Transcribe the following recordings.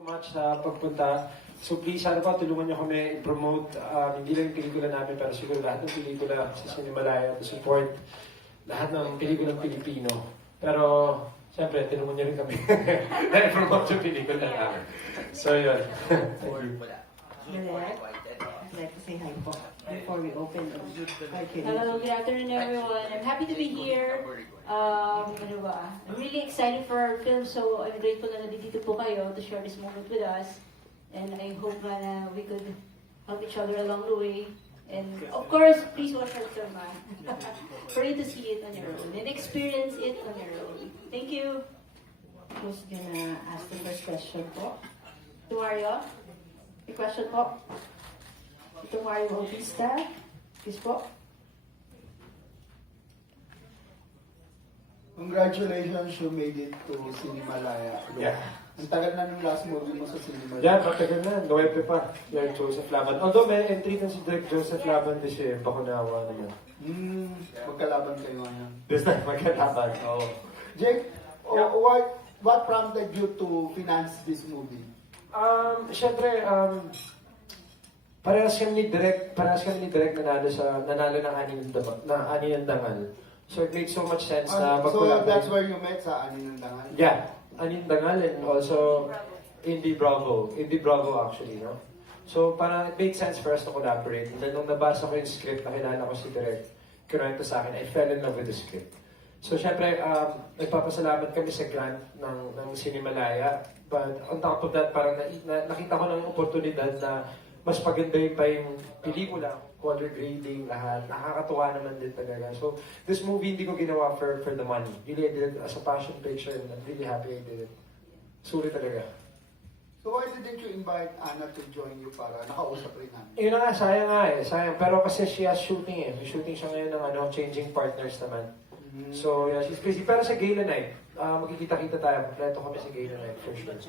Much sa pagpunta. So please, sana po, tulungan niyo kami i-promote, hindi lang yung pelikula namin, pero siguro lahat ng pelikula sa Cinemalaya to support lahat ng pelikulang Pilipino. Pero, siyempre, tulungan niyo rin kami na i-promote yung pelikula namin. So, yun. I'd like to say hi po before we open. Hello, good afternoon everyone. I'm happy to be here. I'm really excited for our film, so I'm grateful na nandito po kayo to share this moment with us. And I hope na we could help each other along the way. And of course, please watch our film for you to see it on your own and experience it on your own. Thank you. Who's gonna ask the first question po? To Mario. May question po? Ito Mario Bautista. Please po. Congratulations, you made it to Cinemalaya. Yeah. Ang tagal na nung last movie mo sa Cinemalaya. Yeah, matagal na. Noepe pa. Yung Joseph Laban. Although may entry na si Direk Joseph Laban this year, Bakunawa naman. Magkalaban kayo ngayon. This time, magkataban. Oo. Jake, what prompted you to finance this movie? Siyempre, parehas kami ni Direk nanalo ng ani ng dangal. So it makes so much sense na So that's where you met sa Ani ng Dangal? Yeah, ani ng dangal and also Indie Bravo actually, no? So parang it made sense for us to collaborate. And then nung nabasa ko yung script, nakilala ko si Direk, kinuwento sa akin, I fell in love with the script. So syempre, nagpapasalamat kami sa grant ng Cinemalaya. But on top of that, parang nakita ko ng oportunidad na mas paganda pa yung pelikula, color grading, lahat. Nakakatuwa naman din talaga. So this movie hindi ko ginawa for the money. Really, I did it as a passion picture and I'm really happy I did it. Sulit talaga. So why didn't you invite Anna to join you para nakausap rin namin? Yun na nga, sayang. Pero kasi she has shooting eh. May shooting siya ngayon ng Changing Partners naman. So, yeah, she's busy. Pero sa Gala Night, magkikita-kita tayo. Kompleto kami sa Gala Night, for sure.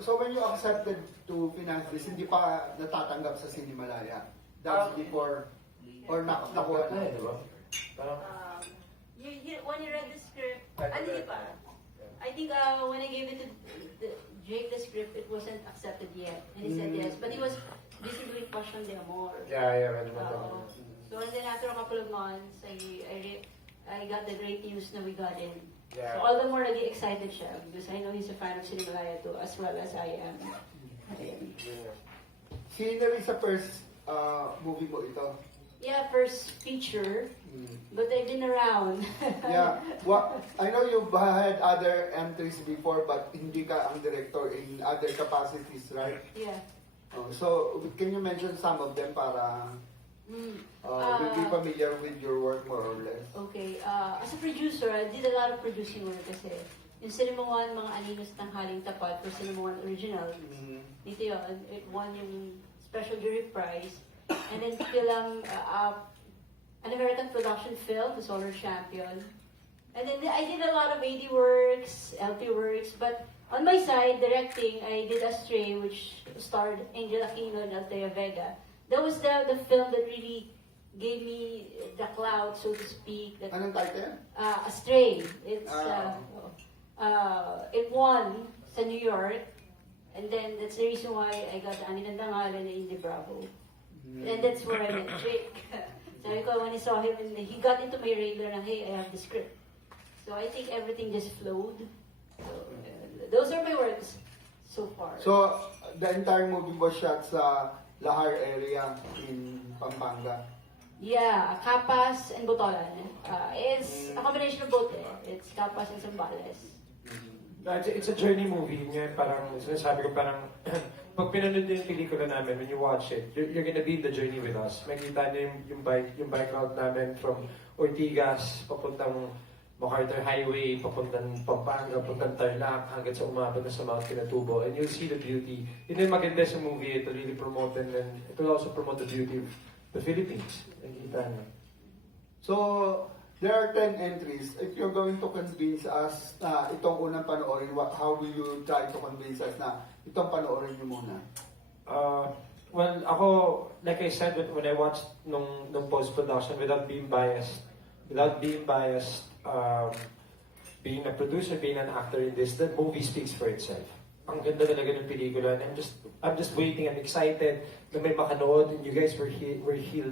So when you accepted to finance this, hindi pa natatanggap sa Cinemalaya? That's before, or nakuha na? Di ba? Parang, When you read the script, hindi pa. I think when I gave it to Jake the script, it wasn't accepted yet. And he said yes. But he was busy doing Passion de Amor. yeah. So and then after a couple of months, I got the great news na we got in. Yeah. So all the more naging excited siya because I know he's a fan of Cinemalaya too, as well as I am. Si Nerissa first movie mo ito? Yeah, first feature, but I've been around. Yeah. I know you've had other entries before, but hindi ka ang director in other capacities, right? Yeah. So, can you mention some of them para we'll be familiar with your work more or less? Okay. As a producer, I did a lot of producing work kasi yung Cinema One, mga Animos ng Haling Tapat for Cinema One Original. Dito yun, it won yung special jury prize. And then film, an American production film, The Solar Champion. And then I did a lot of AD works, LP works, but on my side, directing, I did Astray, which starred Angel Aquino and Althea Vega. That was the film that really gave me the clout, so to speak. That, Anong title? Astray. It's it won sa New York, and then that's the reason why I got the Ani ng Dangal and the Indie Bravo. And that's where I met Jake. Sabi ko, when I saw him, and he got into my radar na, hey, I have the script. So I think everything just flowed. So, those are my works so far. So, the entire movie was shot sa Lahar area in Pampanga. Yeah, Capas and Botolan. It's a combination of both. It's Capas and Zambales. It's a journey movie. Ngayon, parang, sinasabi ko parang, pag pinanood niyo yung pelikula namin, when you watch it, you're gonna be in the journey with us. Makita niyo yung bike route namin from Ortigas, papuntang MacArthur Highway, papuntang Pampanga, papuntang Tarlac, hanggang sa umabot na sa Mount Pinatubo. And you'll see the beauty. Yun yung maganda sa movie. It will really promote and it will also promote the beauty of the Philippines. Nakikita niyo. So, there are 10 entries. If you're going to convince us na itong unang panoorin, how will you try to convince us na itong panoorin nyo muna? Well, ako, like I said, when I watched nung post-production, without being biased, being a producer, being an actor in this, the movie speaks for itself. ang ganda talaga ng pelikula. And I'm just waiting, I'm excited na may makanood and you guys will hear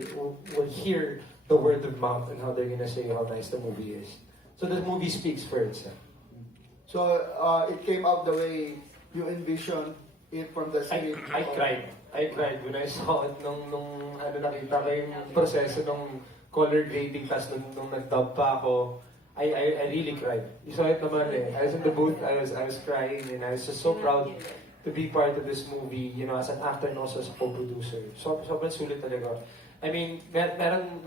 the word of mouth and how they're gonna say how nice the movie is. So the movie speaks for itself. So it came out the way you envisioned it from the screen. I cried when I saw it nung nakita ko yung proseso ng color grading, tas nung nag-dub pa ako, I really cried. You saw it naman eh. I was in the booth, I was crying, and I was just so proud to be part of this movie, you know, as an actor and also as a co-producer. Sobrang sulit talaga. I mean, meron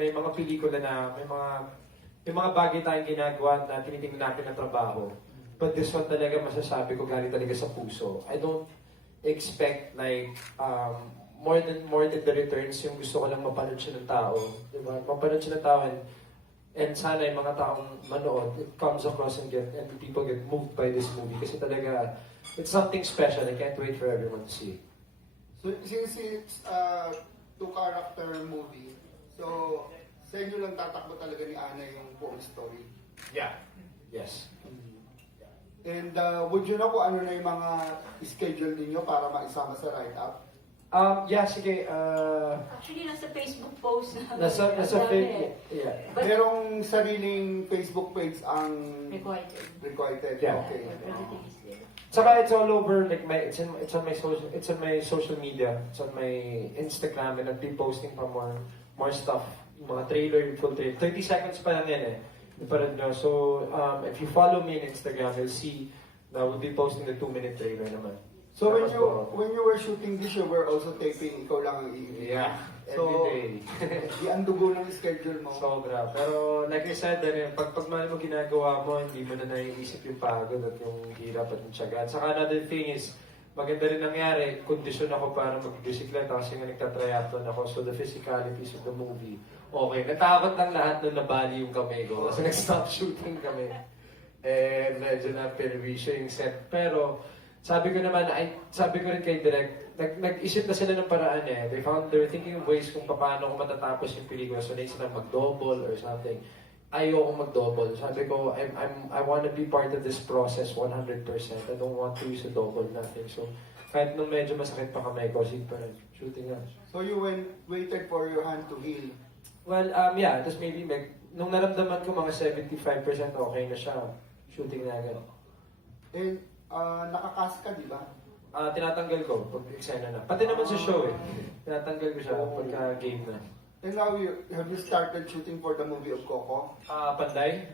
may mga pelikula na, may mga bagay tayong ginagawa na tinitingnan natin na trabaho. But this one talaga masasabi ko galing talaga sa puso. I don't expect like more than the returns, yung gusto ko lang mapanood siya ng tao. Diba? Mapanood siya ng tao and sana yung mga taong manood, it comes across and people get moved by this movie. Kasi talaga, it's something special. I can't wait for everyone to see it. So since it's two-character movie, so sa inyo lang tatakbo talaga ni Ana yung buong story. Yeah. Yes. And would you know kung ano na yung mga schedule ninyo para maisama sa write-up? Yeah, sige. Actually, nasa Facebook post na. Nasa Dami. Facebook. Yeah. But- Merong sariling Facebook page ang Requited. Requited. Yeah. Okay. Everything is there. Saka it's all over, like it's on my social media, it's on my Instagram, and I'll be posting pa more stuff, mga trailer, full trailer. 30 seconds pa lang yan eh. So if you follow me on Instagram, you'll see na we'll be posting the 2-minute trailer naman. So Tapos when you were shooting this, you were also taping, ikaw lang ang iibig. Yeah, So, every day. di ang dugo ng schedule mo. Sobra. Pero like I said, pag mahal mo ginagawa mo, hindi mo na naiisip yung pagod at yung hirap at yung tiyaga. At saka another thing is, maganda rin nangyari, kondisyon ako para mag-bisikleta kasi nga nagta-triathlon ako. So the physicalities of the movie, okay. Natakot lang lahat nung nabali yung kamay ko kasi nag-stop shooting kami. And medyo na perwisyo yung set. Pero sabi ko rin kay Direk, nag-isip na sila ng paraan eh. They were thinking of ways kung paano ko matatapos yung pelikula. So naisip na mag-double or something. Ayoko mag-double. Sabi ko, I want to be part of this process 100%. I don't want to use a double, nothing. So kahit nung medyo masakit pa kamay ko, sige pa rin. Shooting na. So you waited for your hand to heal. Well, yeah. Tapos maybe, nung naramdaman ko mga 75% okay na siya, shooting na agad. And nakakas ka, di ba? Tinatanggal ko pag eksena na. Pati naman sa show eh. Tinatanggal ko siya pagka game na. And now, have you started shooting for the movie of Coco? Panday?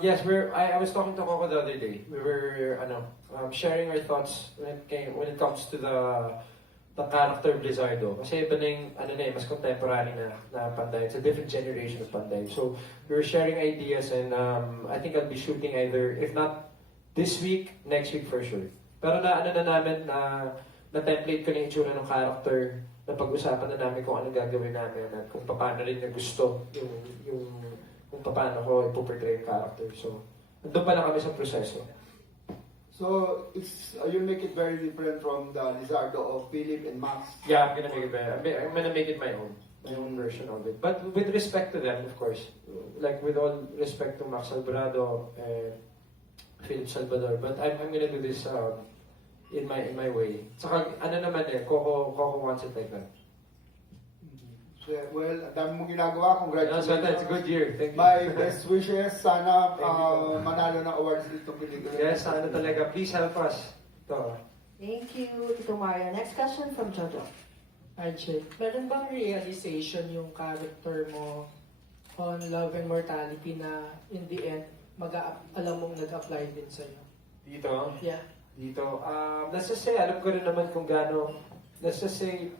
Yes, I was talking to Coco the other day. We were sharing our thoughts when it comes to the character of Blizzardo. Kasi iba na yung, mas contemporary na Panday. It's a different generation of Panday. So, we were sharing ideas and I think I'll be shooting either, if not this week, next week for sure. Pero na namin, na-template ko na yung itsura ng character, na pag-usapan na namin kung anong gagawin namin at kung paano rin niya gusto yung kung paano ko ipoportray yung character. So, nandun pa lang kami sa proseso. So, you make it very different from the Lizardo of Philip and Max. Yeah, I'm gonna make it better. I'm gonna make it my own version of it. But with respect to them, of course. Like, with all respect to Max Alvarado and Philip Salvador. But I'm gonna do this in my way. Saka, naman Coco wants it like that. So, well, ang dami mong ginagawa. Congratulations. So that's a good year. Thank you. My best wishes. Sana manalo ng awards itong pelikula. Yes, talaga. Please help us. Ito. Thank you, Tito Mario. Next question from Jojo. Hi, Jake. Meron bang realization yung character mo on Love and Mortality na in the end, alam mong nag-apply din sa'yo? Dito? Yeah. Dito. Let's just say, alam ko rin naman kung gaano, let's just say,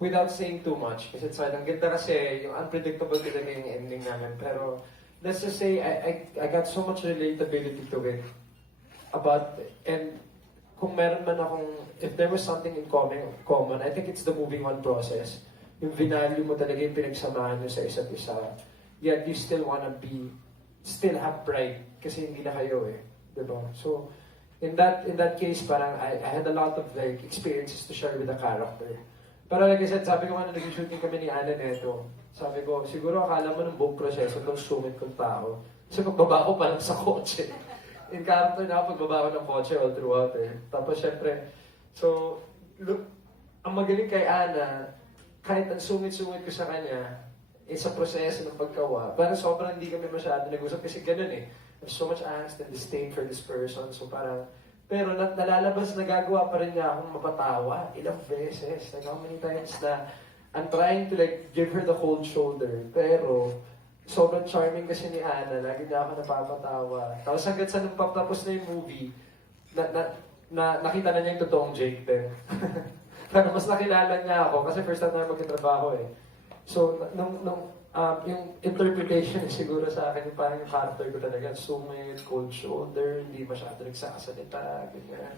without saying too much, kasi ang ganda kasi, yung unpredictable talaga yung ending namin, pero let's just say, I got so much relatability to it, and kung meron man akong, if there was something in common, I think it's the moving on process. Yung vinalue mo talaga yung pinagsamahan nyo sa isa't isa, yet you still still have pride, kasi hindi na kayo eh. Diba? So, in that case, parang I had a lot of like experiences to share with the character. Pero like I said, sabi ko nga na nag-shooting kami ni Alan neto, sabi ko, siguro akala mo ng buong proseso itong sumit kong tao. Kasi magbaba ko pa lang sa kotse. in character na ako pagbaba ko ng kotse all throughout eh. Tapos syempre, so, look, ang magaling kay Ana, kahit ang sungit-sungit ko sa kanya, sa proseso ng paggawa, parang sobrang hindi kami masyado nag-usap kasi ganun eh. I have so much angst and disdain for this person, so parang, pero nalalabas, nagagawa pa rin niya akong mapatawa ilang beses. Like how many times na I'm trying to like give her the cold shoulder, pero sobrang charming kasi ni Ana, lagi niya ako napapatawa. Tapos hanggang sa nung tapos na yung movie, nakita na niya yung totoong Jake din. Pero mas nakilala niya ako kasi first time na magkatrabaho eh. So, yung interpretation siguro sa akin, yung parang yung character ko talaga, sungit, cold shoulder, hindi masyado nagsasalita, ganyan.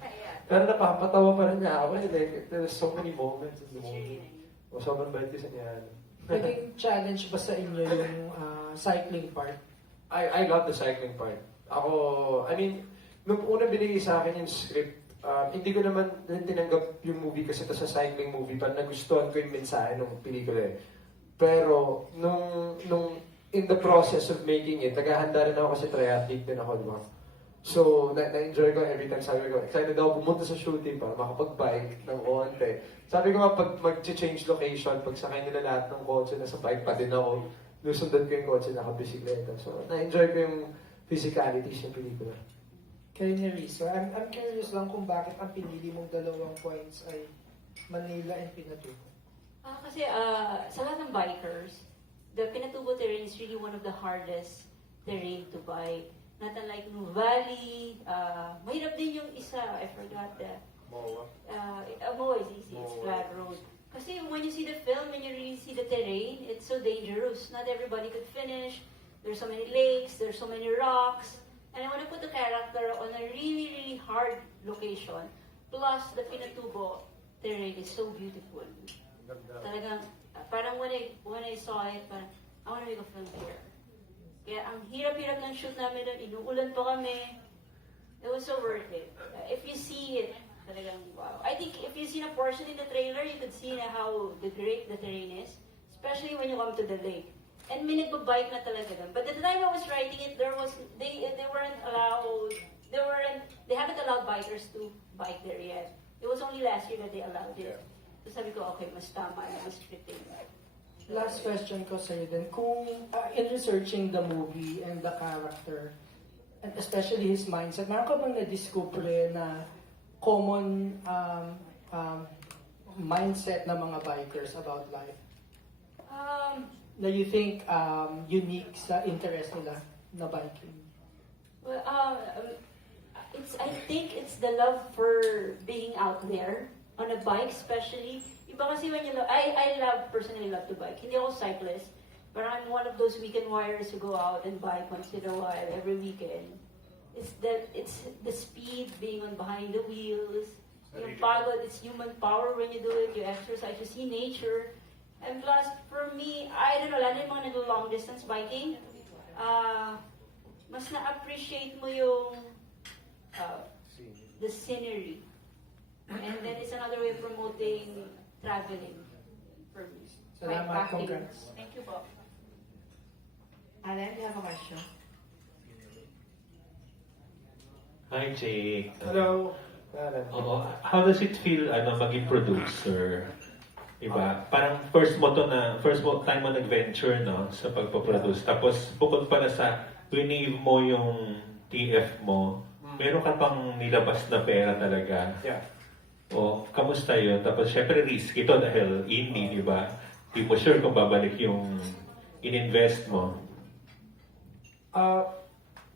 Pero napapatawa pa rin niya ako eh. Like, there's so many moments in the movie. O, sobrang bait kasi niya. Naging challenge ba sa inyo yung cycling part? I love the cycling part. Ako, I mean, nung una binigay sa akin yung script, hindi ko naman rin tinanggap yung movie kasi ito sa cycling movie, parang nagustuhan ko yung mensahe ng pelikula eh. Pero, nung in the process of making it, naghahanda rin ako kasi triathlete din ako, di ba? So, na-enjoy ko every time. Sabi ko, excited ako pumunta sa shooting para makapag-bike ng onte. Sabi ko nga, pag mag-change location, pag sakay nila lahat ng kotse, nasa bike pa din ako, nusundan ko yung kotse, nakabisikleta. So, na-enjoy ko yung physicalities ng pelikula. Kay Nerissa, I'm curious lang kung bakit ang pinili mong dalawang points ay Manila and Pinatubo. Kasi sa lahat ng bikers, the Pinatubo terrain is really one of the hardest terrain to bike. Not unlike Nuvali, mahirap din yung isa, I forgot the... Moa. Moa is easy, it's flat road. Kasi when you see the film and you really see the terrain, it's so dangerous. Not everybody could finish. There's so many lakes, there's so many rocks. And I want to put the character on a really, really hard location. Plus, the Pinatubo terrain is so beautiful. Talagang, parang when I saw it, parang, I want to make a film here. Kaya ang hirap-hirap ng shoot namin doon, inuulan pa kami. It was so worth it. If you see it, talagang wow. I think if you see a portion in the trailer, you could see na how great the terrain is. Especially when you come to the lake. And may nagbabike na talaga doon. But the time I was writing it, they haven't allowed bikers to bike there yet. It was only last year that they allowed it. So sabi ko, okay, mas tama na, mas scripting. Last question ko sa'yo din. Kung in researching the movie and the character, and especially his mindset, meron ka bang na-discover na common mindset ng mga bikers about life? Na you think unique sa interest nila na biking? Well, I think it's the love for being out there on a bike, especially. Iba kasi when you love, I personally love to bike. Hindi ako cyclist, but I'm one of those weekend warriors who go out and bike once in a while, every weekend. It's the speed, being on behind the wheels, yung pagod, it's human power when you do it, you exercise, you see nature. And plus, for me, I don't know, lalo yung mga nag-long distance biking, mas na-appreciate mo yung the scenery. And then it's another way of promoting traveling for me. Salamat, Bikepacking. congrats. Thank you po. Alan, you have a question? Hi, Jake. Hello. Oo. How does it feel maging producer? Diba? Parang first time mo nag-venture no, sa pagpaproduce. Tapos bukod pala sa winave mo yung TF mo, meron ka pang nilabas na pera talaga. Yeah. O, kamusta yun? Tapos syempre risk ito dahil indie, di ba? Di mo sure kung babalik yung in-invest mo.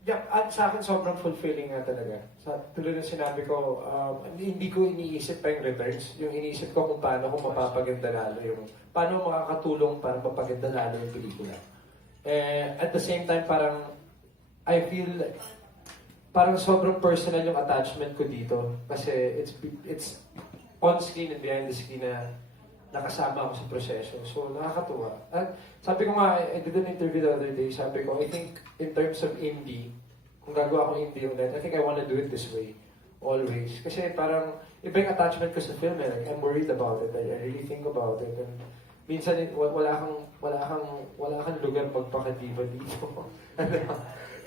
Yeah, at sa akin sobrang fulfilling nga talaga. Tuloy na sinabi ko, hindi ko iniisip pa yung returns. Yung iniisip ko kung paano ko mapapaganda lalo paano makakatulong para mapaganda lalo yung pelikula. At the same time, parang, I feel like, parang sobrang personal yung attachment ko dito. Kasi it's on screen and behind the screen na nakasama ako sa proseso. So, nakakatuwa. At sabi ko nga, I did an interview the other day, sabi ko, I think in terms of indie, kung gagawa akong indie yung net, I think I want to do it this way. Always. Kasi parang, iba yung attachment ko sa film eh. Like, I'm worried about it. I really think about it. And minsan, wala kang lugar magpakadiba dito.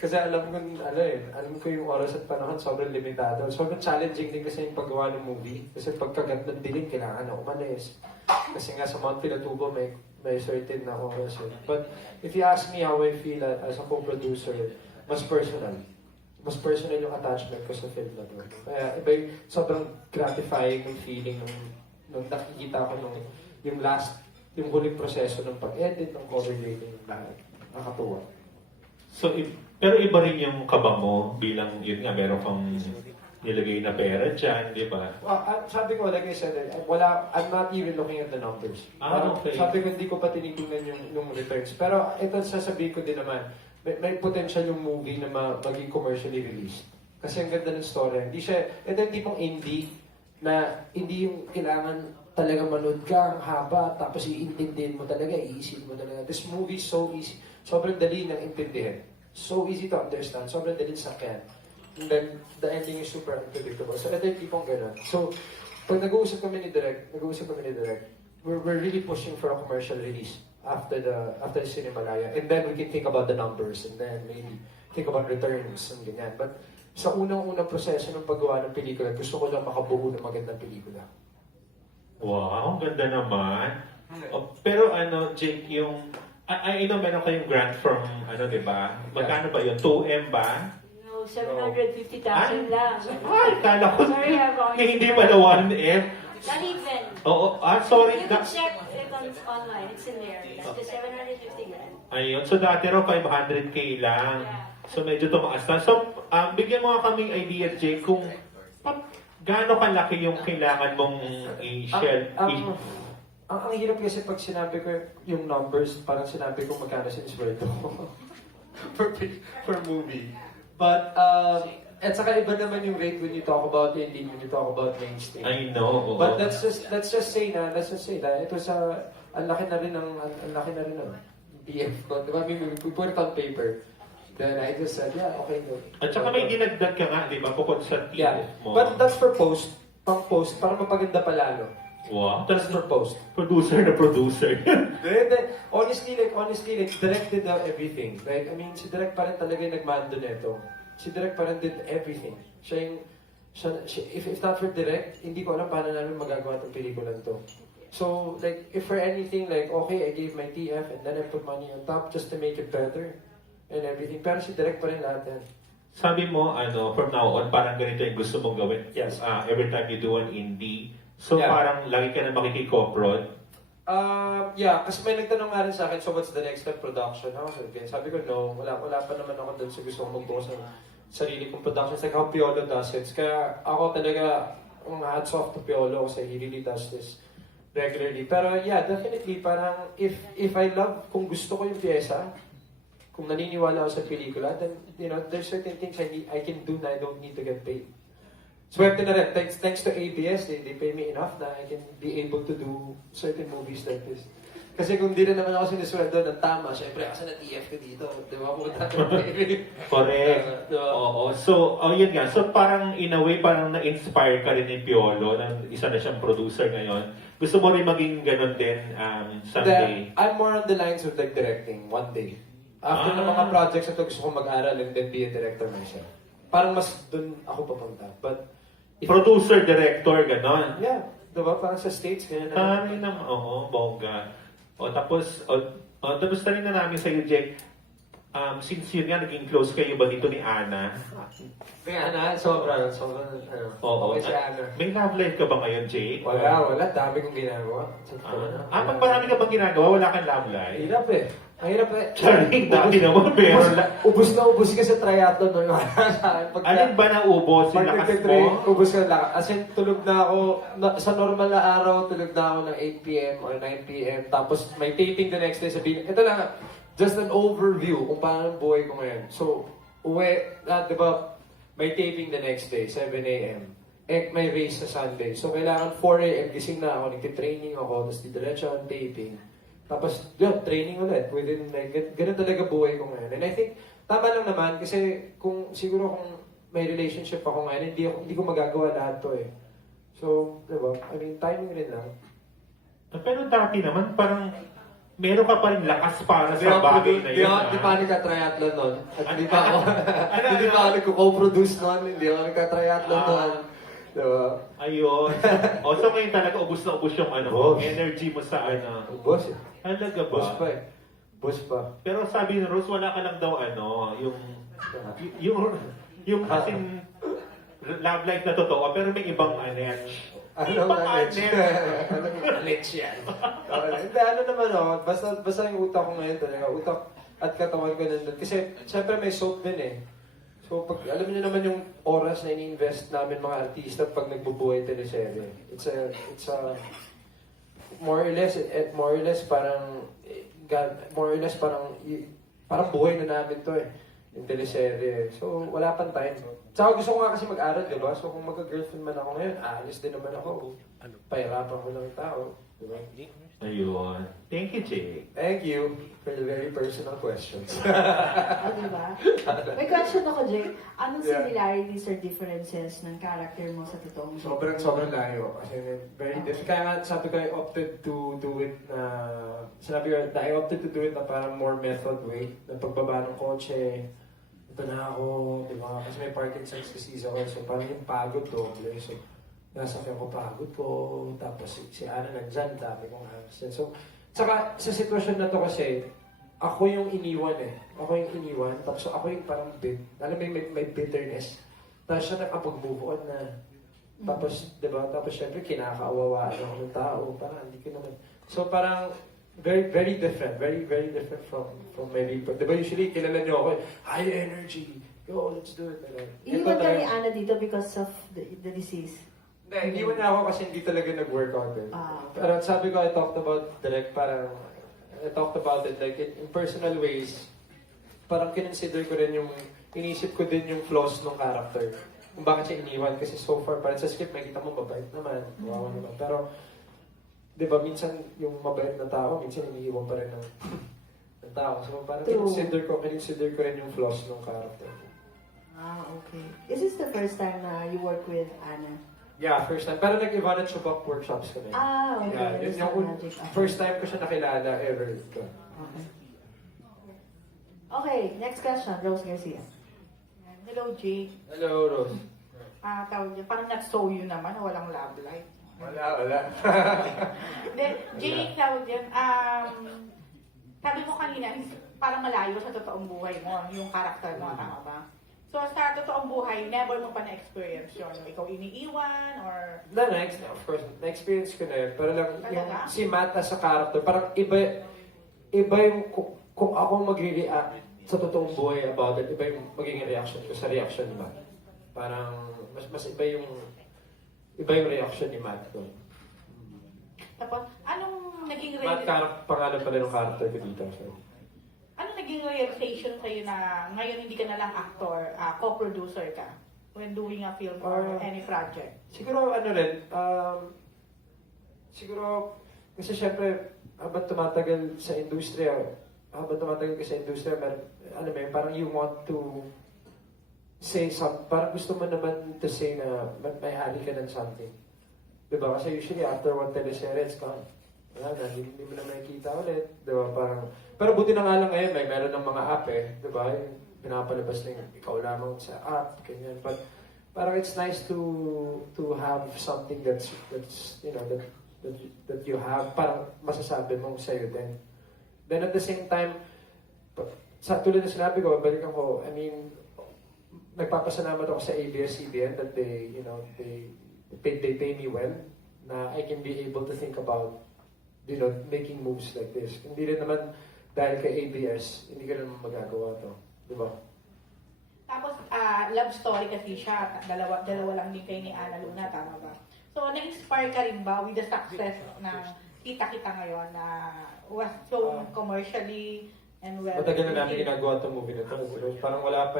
Kasi alam ko yung oras at panahon sobrang limitado. Sobrang challenging din kasi yung paggawa ng movie. Kasi pagkagat ng dilim, kailangan na umalis. Kasi nga sa Mount Pinatubo, may certain na oras yun. But if you ask me how I feel as a co-producer, mas personal. Mas personal yung attachment ko sa film na doon. Kaya iba yung sobrang gratifying yung feeling nung nakikita ko yung huling proseso ng pag-edit, ng cover grading, yung lahat. Nakakatuwa. So, pero iba rin yung kaba mo bilang, yun nga, meron kang nilagay na pera dyan, di ba? Sabi ko, like I said, I'm not even looking at the numbers. Okay. Sabi ko, hindi ko pa tinitingnan yung returns. Pero ito sasabihin ko din naman, may potential yung movie na maging commercially released. Kasi ang ganda ng story. Ito yung tipong indie, na hindi yung kailangan talaga manood ka, ang haba, tapos iintindihin mo talaga, iisipin mo talaga. This movie is so easy. Sobrang dali ng intindihin. So easy to understand. Sobrang dali sakyan. And then, the ending is super unpredictable. So, ito yung tipong gano'n. So, pag nag-uusap kami ni Direk, we're really pushing for a commercial release after the Cinemalaya. And then, we can think about the numbers. And then, maybe think about returns and ganyan. But, sa unang-unang proseso ng paggawa ng pelikula, gusto ko lang makabuo ng magandang pelikula. Wow, ganda naman. Pero Jake, yung... I know meron kayong grant from, di ba? Magkano ba yun? 2M ba? No, 750,000 lang. Ay, kala ko. Sorry, Hindi pala 1M. Not even. Oo, sorry. You can check it online. It's in there. It's just 750 grand. Ayun. So, dati raw 500K lang. Yeah. So, medyo tumaas na. So, bigyan mo nga kaming idea, Jake, kung gaano kalaki yung kailangan mong i-shell. Ang hirap kasi pag sinabi ko yung numbers, parang sinabi ko magkano sinisweldo per movie. But, at saka iba naman yung rate when you talk about indie, when you talk about mainstream. I know. But let's just say that it was ang laki na rin ng BF ko. Diba? We put it on paper. Then I just said, yeah, okay, no. At saka may dinagdag ka nga, di ba? Bukod sa TF mo. But that's for post. Pang-post, para mapaganda pa lalo. Wow. That's for post. Producer na producer. Honestly, Direk did everything. Like, I mean, si Direk pa rin talaga yung nagmando nito. Si Direk pa rin did everything. If not for Direk, hindi ko alam paano namin magagawa itong pelikula to. So, like, if for anything, like, okay, I gave my TF and then I put money on top just to make it better and everything. Pero si Direk pa rin lahat yan. Sabi mo, from now on, parang ganito yung gusto mong gawin. Yes. Every time you do an indie. So, Yeah. parang lagi ka na makikikoprod. Yeah, kasi may nagtanong nga rin sa akin, so what's the next step, production? Sabi ko, no, wala pa naman ako doon sa gusto kong magbukas ng sarili kong productions, like how Piolo does it. Kaya ako talaga, hats off to Piolo kasi he really does this regularly. Pero yeah, definitely, parang if I love, kung gusto ko yung pyesa, kung naniniwala ako sa pelikula, then, there's certain things I can do na I don't need to get paid. Swerte na rin. Thanks to ABS, they pay me enough na I can be able to do certain movies like this. Kasi kung di rin naman ako sinisweldo ng tama, syempre kasi na-TF ko dito. Di ba? Pumunta ko Correct. Diba? Oo. So, yun nga. So, parang in a way, parang na-inspire ka rin ni Piolo, isa na siyang producer ngayon. Gusto mo rin maging ganun din someday? I'm more on the lines of like directing one day. After ng mga projects na ito, gusto kong mag-aral and then be a director myself. Parang mas dun ako papunta. But producer, director, ganon. yeah, diba? Parang sa States, ganyan na. Bongga. Tapos na rin na namin sa'yo, Jake. Since yun nga, naging close kayo ba dito ni Ana? Kaya na, sobrang, Oo. okay si Ana. May love life ka ba ngayon, Jake? Wala. Dami kong ginagawa. Pag marami ka bang ginagawa, wala kang love life? Hirap eh. Ang hirap eh. Charing, dami naman, pero... Ubus ka sa triathlon nun. Alin ba na ubos? Yung lakas mo? Ubus ka na lakas. As in, tulog na ako, sa normal na araw, tulog na ako ng 8 p.m. or 9 p.m. Tapos may taping the next day, sabihin, ito lang, just an overview kung paano ang buhay ko ngayon. So, di ba, may taping the next day, 7 a.m. May race sa Sunday. So, kailangan 4 a.m. gising na ako, nagtitraining ako, tapos didiretso ang taping. Tapos, yun, training ulit. Ganun talaga buhay ko ngayon. And I think, tama lang naman, kasi siguro kung may relationship ako ngayon, hindi ko magagawa lahat to eh. So, diba? I mean, timing rin lang. Pero dati naman, parang meron ka pa rin lakas para Di sa ako bagay produ- na di yun. ako- di pa ako nagka-triathlon nun. At hindi pa ako, hindi pa ako nagko-co-produce nun. Hindi ako nagka-triathlon nun. Diba? Ayun. O, so ngayon talaga ubus na ubus yung ano, Boss. energy mo sa ano. Boss eh. Talaga ba? Boss pa eh. Boss pa. Pero sabi ni Rose, wala ka lang daw ano, yung as in, love life na totoo, pero may ibang anetch. Anong Ibang anetch? anetch. Anong anetch yan? Hindi, ano naman ako. Basta yung utak ko ngayon talaga. Utak at katawan ko nandun. Kasi, syempre may soap din eh. So, pag, alam niyo naman yung oras na ini-invest namin mga artista pag nagbubuhay teleserye. It's a more or less parang parang buhay na namin to eh. Yung teleserye. So, wala pang time. Saka gusto ko nga kasi mag-aral, di ba? So, kung magka-girlfriend man ako ngayon, aalis din naman ako. Pahirapan ko lang yung tao. Di ba? Ayun. Thank you, Jake. Thank you for the very personal questions. Diba? May question ako, Jake. Anong Yeah. similarities or differences ng character mo sa totoong Sobrang layo. Kasi very different. Kaya nga sabi ko, I opted to do it na... I opted to do it na parang more method way. Na pagbaba ng kotse, ito na ako, di ba? Kasi may Parkinson's disease ako. So parang yung pagod doble. So, nasakyan ko pagod ko. Tapos si Ana nandyan, dami kong accident. So, saka sa sitwasyon na to kasi, ako yung iniwan eh. Ako yung iniwan. Tapos ako yung parang alam mo, may bitterness. Tapos siya nakapag-move on na. Tapos, di ba? Tapos syempre, kinakaawawaan ako ng tao. Parang hindi ko naman. So parang, very, very different. Very, very different from my people. Di ba usually, kilala niyo ako, high energy. Yo, let's do it. Iniwan ka ni Ana dito because of the disease? Hindi, iniwan niya ako kasi hindi talaga nag-workout eh. Okay. Pero sabi ko, I talked about it like in personal ways. Parang kinonsider ko rin inisip ko din yung flaws ng character. Kung bakit siya iniwan. Kasi so far, parang sa script, makita mo mabait naman. Wow naman. Pero, di ba, minsan yung mabait na tao, minsan iniiwan pa rin ng tao. So parang kinonsider ko rin yung flaws ng character. Okay. Is this the first time na you work with Ana? Yeah, first time. Pero nag-iba na chubak workshops kami. Okay. Yeah, yun yung first time ko siya nakilala ever. Okay. Okay, next question, Rose Garcia. Hello, Jake. Hello, Rose. Tawag niya, parang not-so you naman, walang love life. Wala. Then, Jake, tawag niya, sabi mo kanina, parang malayo sa totoong buhay mo, yung karakter mo, tama ba? So, sa totoong buhay, never mo pa na-experience yun. Ikaw iniiwan, or... Of course, na-experience ko na yun. Pero lang, yung Talaga? si Matt as a character, parang iba yung, kung ako magre-react sa totoong buhay about it, iba yung magiging reaction ko sa reaction ni Matt. Parang, mas iba yung reaction ni Matt ko. Tapos, anong naging Matt, pangalan pala ng character ko dito. So. ano naging realization sa'yo na ngayon hindi ka na lang actor, co-producer ka when doing a film or any project? Siguro kasi syempre habang tumatagal ka sa industriya, parang you want to say something, parang gusto mo naman to say na may hali ka ng something. Diba? Kasi usually after one teleserye, it's gone. Wala na, hindi mo na makikita ulit. Diba? Parang, pero buti na nga lang ngayon, meron ng mga app eh. Diba? Yung pinapalabas na yung ikaw lamang sa app, ganyan. But parang it's nice to have something that's that you have, parang masasabi mong sa'yo din. Then at the same time, tulad na sinabi ko, balikan ko, I mean, nagpapasalamat ako sa ABS-CBN that they pay me well, na I can be able to think about, making moves like this. Hindi rin naman dahil kay ABS, hindi ka naman magagawa to. Di ba? Tapos, love story kasi siya. Dalawa lang din kayo ni Ana Luna, tama ba? So, na-inspire ka rin ba with the success ng kita-kita ngayon na was shown commercially and well? Matagal na namin ginagawa itong movie na to. Parang wala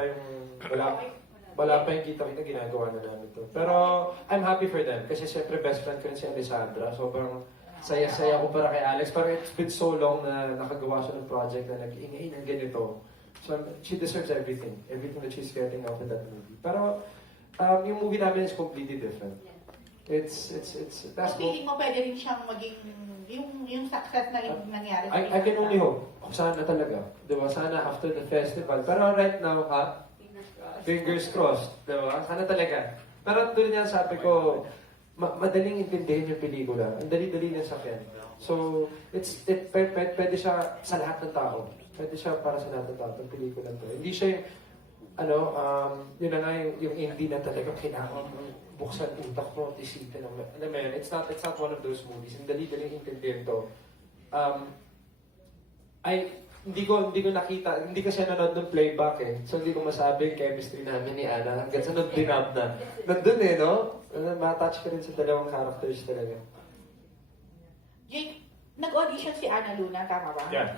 pa yung kita-kita ginagawa na namin to. Pero, I'm happy for them. Kasi siyempre, best friend ko rin si Alessandra. So, parang saya-saya ko para kay Alex. Parang it's been so long na nakagawa siya ng project na nag-ingay ng ganito. So, she deserves everything. Everything that she's getting out of that movie. Pero, yung movie namin is completely different. that's So, feeling mo pwede rin siyang maging yung success na nangyari sa I can only hope. Sana talaga. Diba? Sana after the festival. Pero right now, fingers crossed. Diba? Sana talaga. Pero tulad niya sabi ko, madaling intindihin yung pelikula. Ang dali-dali niya sakyan. So, pwede siya sa lahat ng tao. Pwede siya para sa lahat ng tao, itong pelikula to. Hindi siya yung, yun na nga yung indie na talaga kailangan mo buksan utak mo at isipin. Alam mo yun, it's not one of those movies. Ang dali-daling intindihin to. Hindi ko nakita, hindi kasi nanood ng playback eh. So hindi ko masabi yung chemistry namin ni Ana. Hanggang sa nag-dinab na. Nandun eh, no? Ma-touch ka rin sa dalawang characters talaga. Jake, nag-audition si Ana Luna, tama ba? Yeah.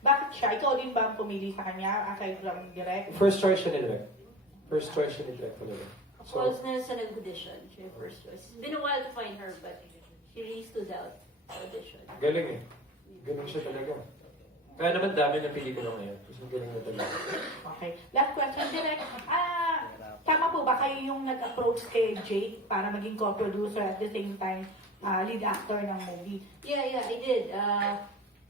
Bakit siya? Ikaw din ba ang pumili sa kanya aside from direct? First choice siya ni Direk. First choice siya ni Direk talaga. So, Was na sa nag-audition, siya yung first choice. It's been a while to find her, but she really stood out sa audition. galing eh. Galing siya talaga. Kaya naman dami ng pelikula ngayon. Kasi galing na talaga. Okay. Last question, direct. Tama po ba kayo yung nag-approach kay Jake para maging co-producer at the same time lead actor ng movie? Yeah, I did.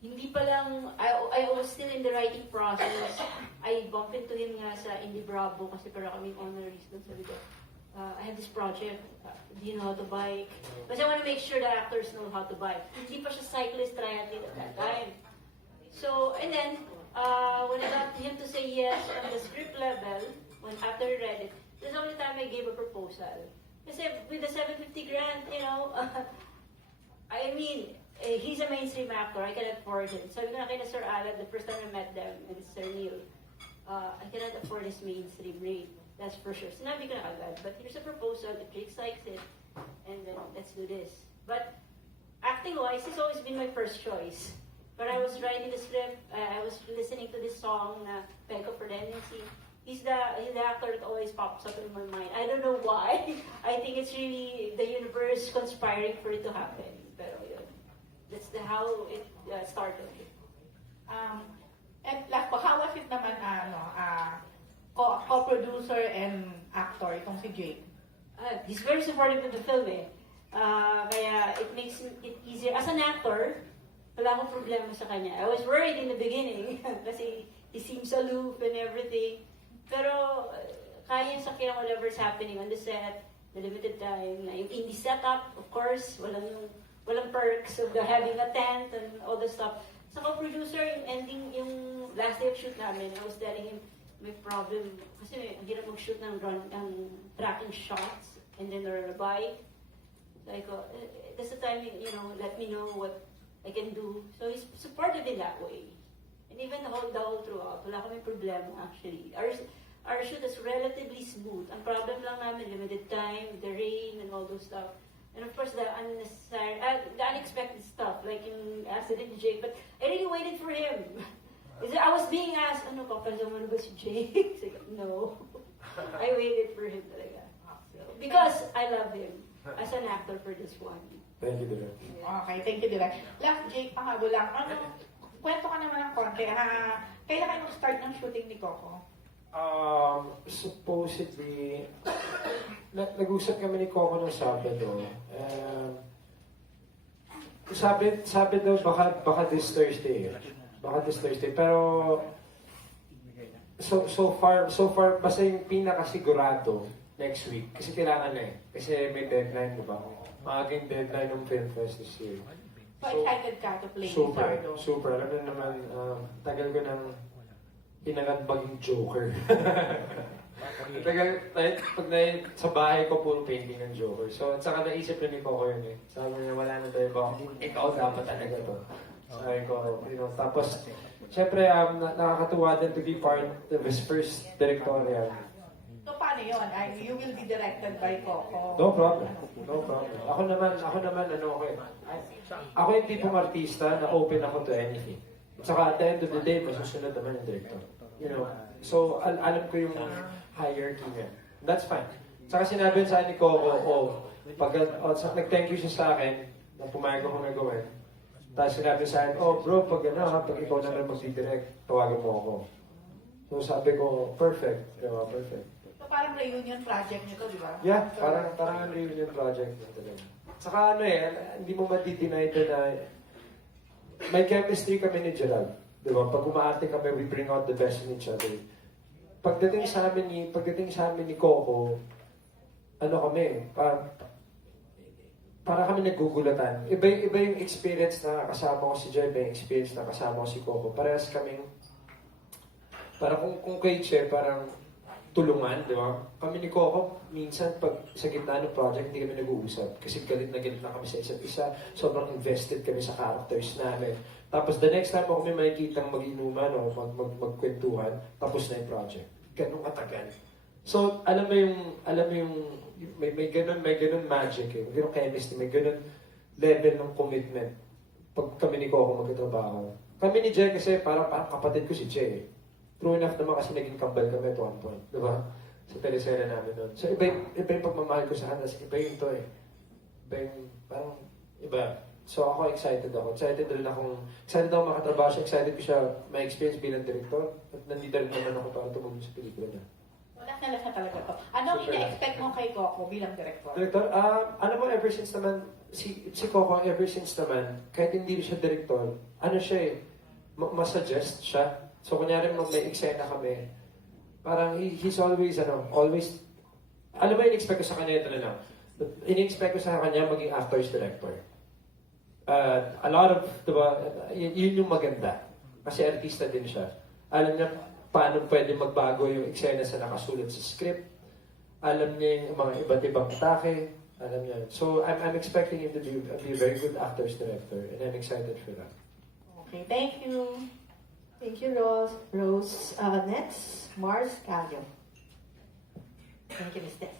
Hindi pa lang, I was still in the writing process. I bumped into him nga sa Indie Bravo kasi para kaming honorees doon. Sabi ko, I have this project. Do you know how to bike? Kasi I want to make sure that actors know how to bike. Hindi pa siya cyclist triathlete at that time. So, and then, when I got him to say yes on the script level, when after I read it, this is the only time I gave a proposal. Kasi with the 750 grand, I mean, he's a mainstream actor. I cannot afford him. Sabi ko na kay Sir Alan, the first time I met them, and Sir Neil, I cannot afford his mainstream rate. That's for sure. Sinabi ko na agad. But here's a proposal. If Jake likes it, and then let's do this. But acting-wise, he's always been my first choice. But I was writing the script. I was listening to this song na Peko for Tendency. He's the actor that always pops up in my mind. I don't know why. I think it's really the universe conspiring for it to happen. Pero yun. That's how it started. And last po, how was it naman, co-producer and actor, itong si Jake? He's very supportive of the film eh. Kaya it makes it easier. As an actor, wala akong problema sa kanya. I was worried in the beginning kasi he seems aloof and everything. Pero kaya sakyan whatever's happening on the set, the limited time, na yung indie setup, of course, walang perks of having a tent and all the stuff. Sa co-producer, yung last day of shoot namin, I was telling him, may problem, kasi ang hirap mag-shoot ng tracking shots, and then they're on a bike. So I go, that's the time, let me know what I can do. So he's supportive in that way. And even the whole throughout, wala kami problema actually. Our shoot is relatively smooth. Ang problem lang namin, limited time, the rain, and all those stuff. And of course, the unnecessary, the unexpected stuff, like yung accident ni Jake. But I really waited for him. I was being asked, papansin mo na ba si Jake? No. I waited for him talaga. So, because I love him as an actor for this one. Thank you, Direk. Okay, thank you, Direk. Last, Jake, pangabo lang. Kwento ka naman ng konti. Kailan kayo mag-start ng shooting ni Coco? Supposedly, nag-usap kami ni Coco ng Sabado. Sabi daw baka this Thursday. Baka this Thursday. Pero so far basta yung pinakasigurado next week. Kasi kailangan na eh. Kasi may deadline, diba? Maagang deadline ng Film Fest this year. So excited ka to play with Sardo? Super. Alam na naman, tagal ko nang pinagad maging Joker. Tagal, pag sa bahay ko, puro painting ng Joker. So, at saka naisip na ni Coco yun eh. Sabi niya, wala na tayo ba? Ikaw dapat talaga to. Sabi ko, tapos, syempre, nakakatuwa din to be part of his first directorial. So, paano yun? You will be directed by Coco? No problem. Ako naman, ako yung tipong artista na open ako to anything. At saka, at the end of the day, masusunod naman yung director. So, alam ko yung hierarchy niya. That's fine. Saka sinabi sa akin ni Coco, nag-thank you siya sa akin, na pumayag ako na gawin. Tapos sinabi sa akin, bro, pag ikaw naman mag-direct, tawagan mo ako. So sabi ko, perfect. Perfect. So, So parang reunion project nyo to, di ba? Yeah, parang ang reunion project yun talaga. Saka hindi mo madi-deny doon na may chemistry kami ni Gerald. Di ba? Pag umaarte kami, we bring out the best in each other. Pagdating sa amin ni Coco, ano kami, para kami nagugulatan. Iba yung experience na kasama ko si Joy, iba yung experience na kasama ko si Coco. Parehas kaming, parang kung kay Che, parang tulungan, di ba? Kami ni Coco, minsan pag sa gitna ng project, hindi kami nag-uusap. Kasi galit na kami sa isa't isa. Sobrang invested kami sa characters namin. Tapos the next time kami makikita mag-inuman o magkwentuhan, tapos na yung project. Ganun katagal. So, alam mo yung may ganun magic eh. May ganun chemistry, may ganun level ng commitment. Pag kami ni Coco magkatrabaho. Kami ni Jay kasi parang kapatid ko si Jay eh. True enough naman kasi naging kambal kami at one point. Diba? Sa teleserye namin nun. So, iba yung pagmamahal ko sa kanya. Iba yung to eh. Parang, iba. So, ako excited ako. Excited ako makatrabaho siya. Excited ko siya ma-experience bilang director. At nandito rin naman ako para tumulong sa pelikula niya. Last na talaga to. Anong Super ina-expect mo kay Coco bilang director? Director, alam mo, ever since naman, si Coco, ever since naman, kahit hindi siya director, ano siya eh, masuggest siya. So, kunyari may eksena kami, parang he's always, alam mo, in-expect ko sa kanya ito na lang. In-expect ko sa kanya maging actor's director. A lot of, diba, yun yung maganda. Kasi artista din siya. Alam niya paano pwede magbago yung eksena sa nakasulat sa script. Alam niya yung mga iba't ibang atake. Alam niya. So, I'm expecting him to be a very good actor's director. And I'm excited for that. Okay, thank you. Thank you, Rose. Next, Mars Calio. Thank you, Miss Tess.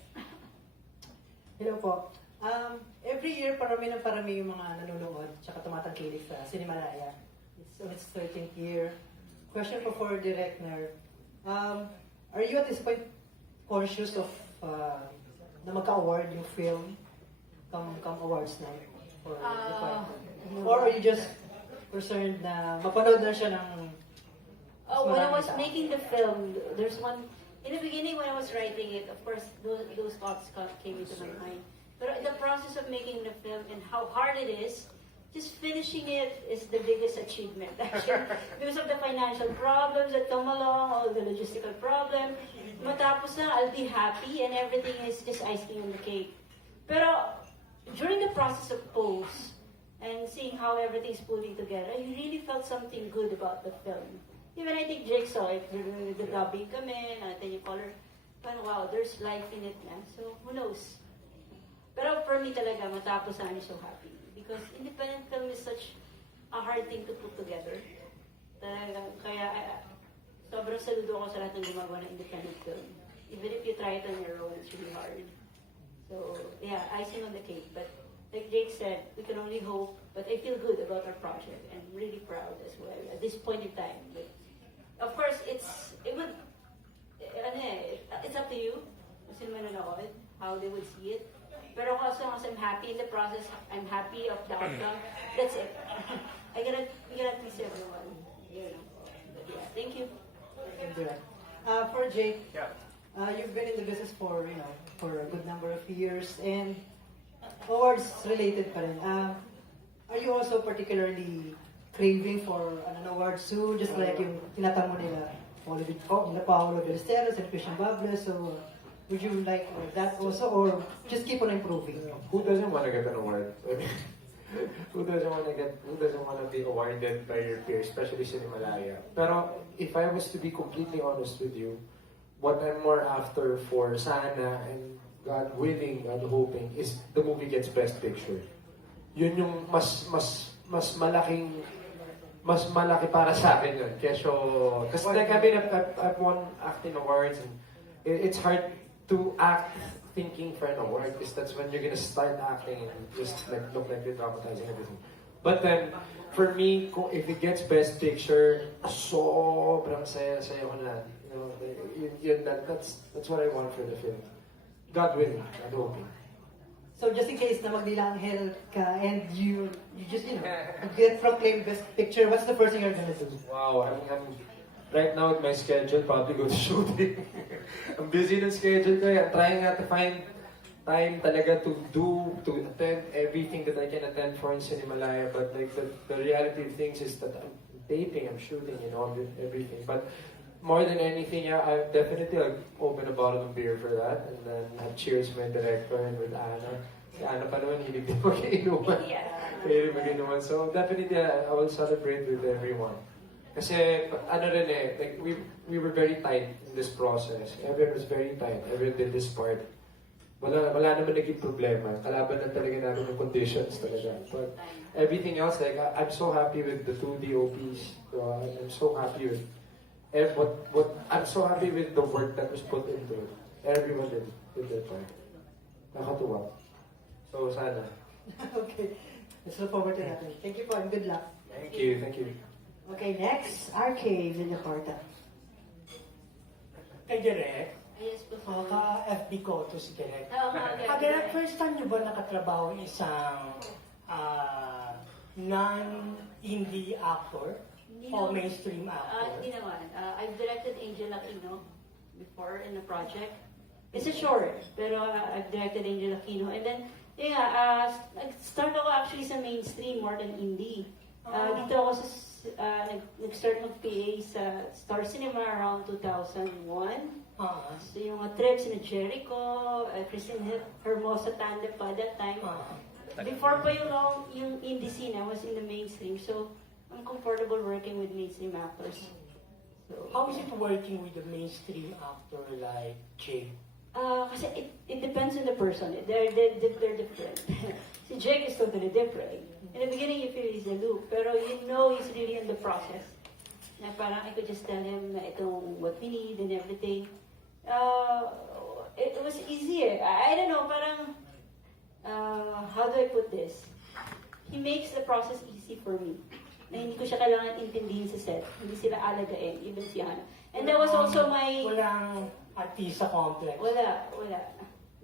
Hello po. Every year, parami yung mga nanonood tsaka tumatangkilik sa Cinemalaya. It's on its 13th year. Question po for Director. Are you at this point conscious of na magka-award yung film come awards night for Requited? Or are you just concerned na mapanood na siya ng When I was making the film, there's one, in the beginning when I was writing it, of course, those thoughts came into my mind. But in the process of making the film and how hard it is, just finishing it is the biggest achievement, actually. Because of the financial problems that come along, all the logistical problems. Matapos na, I'll be happy and everything is just icing on the cake. Pero during the process of post and seeing how everything's pulling together, I really felt something good about the film. Even I think Jake saw it, the dubbing kami, natin yung color. But wow, there's life in it na. So, who knows? Pero for me talaga, matapos na, I'm so happy. Because independent film is such a hard thing to put together. Kaya sobrang saludo ako sa lahat ng gumagawa ng independent film. Even if you try it on your own, it's really hard. So, yeah, icing on the cake. But like Jake said, we can only hope. But I feel good about our project and really proud as well at this point in time. But of course, it's up to you. Kasi manonood, how they would see it. Pero as long as I'm happy in the process, I'm happy of the outcome, that's it. We gotta please everyone. You know. But yeah, thank you. For Jake, you've been in the business for a good number of years, and awards related pa rin. Are you also particularly craving for an award soon, just like yung tinatamo nila Paolo Ballesteros and Christian Bables? So would you like that also, or just keep on improving? Who doesn't want to get an award? I mean, who doesn't want to be awarded by your peers, especially Cinemalaya? Pero if I was to be completely honest with you, what I'm more after for sana and God willing and hoping is the movie gets Best Picture. Yun yung mas malaki para sa akin yun. Kasi like I've won acting awards and it's hard to act thinking for an award because that's when you're gonna start acting and just like look like you're dramatizing everything. But then, for me, if it gets Best Picture, sobrang saya ko na. That's what I want for the film. God willing, I'm hoping. So just in case na magdilanghel ka and you just, you get proclaimed Best Picture, what's the first thing you're gonna do? Wow, right now with my schedule, probably go to shooting. I'm busy ng schedule ko. I'm trying to find time talaga to attend everything that I can attend for in Cinemalaya. But like the reality of things is that I'm taping, I'm shooting, everything. But more than anything, yeah, I definitely open a bottle of beer for that, and then have cheers with my director and with Anna. Si Anna pa naman, hilig din mag-inuman. Hilig mag-inuman. So definitely, I will celebrate with everyone. Kasi, like, we were very tight in this process. Everyone was very tight. Everyone did this part. Wala naman naging problema. Kalaban na talaga namin yung conditions talaga. But everything else, like, I'm so happy with the 2 DOPs. I'm so happy with I'm so happy with the work that was put into it. Everyone did their part. Nakatuwa. So, sana. Okay. Let's look forward to that. Thank you po and good luck. Thank you. Okay, next, RK Villacorta. Kay Direk, Yes, before. ka-FB ko to si Direk. Oo nga, Direk, first time niyo ba nakatrabaho isang non-indie actor o mainstream actor? Hindi naman. I've directed Angel Aquino before in a project. It's a short, pero I've directed Angel Aquino. And then, nag-start ako actually sa mainstream more than indie. Dito ako nag-start mag-PA sa Star Cinema around 2001. So yung mga trips na Jericho, Christine Hermosa tandem pa that time. Before pa yung indie scene, I was in the mainstream. So, I'm comfortable working with mainstream actors. So, How is it working with a mainstream actor like Jake? Kasi it depends on the person. They're different. Si Jake is totally different. In the beginning, you feel he's aloof, pero you know he's really in the process. Na parang I could just tell him na itong what we need and everything. It was easier. I don't know, parang, how do I put this? He makes the process easy for me. Na hindi ko siya kailangan intindihin sa set. Hindi sila alagain, even si Hannah. And that was also my... Walang artista complex. Wala.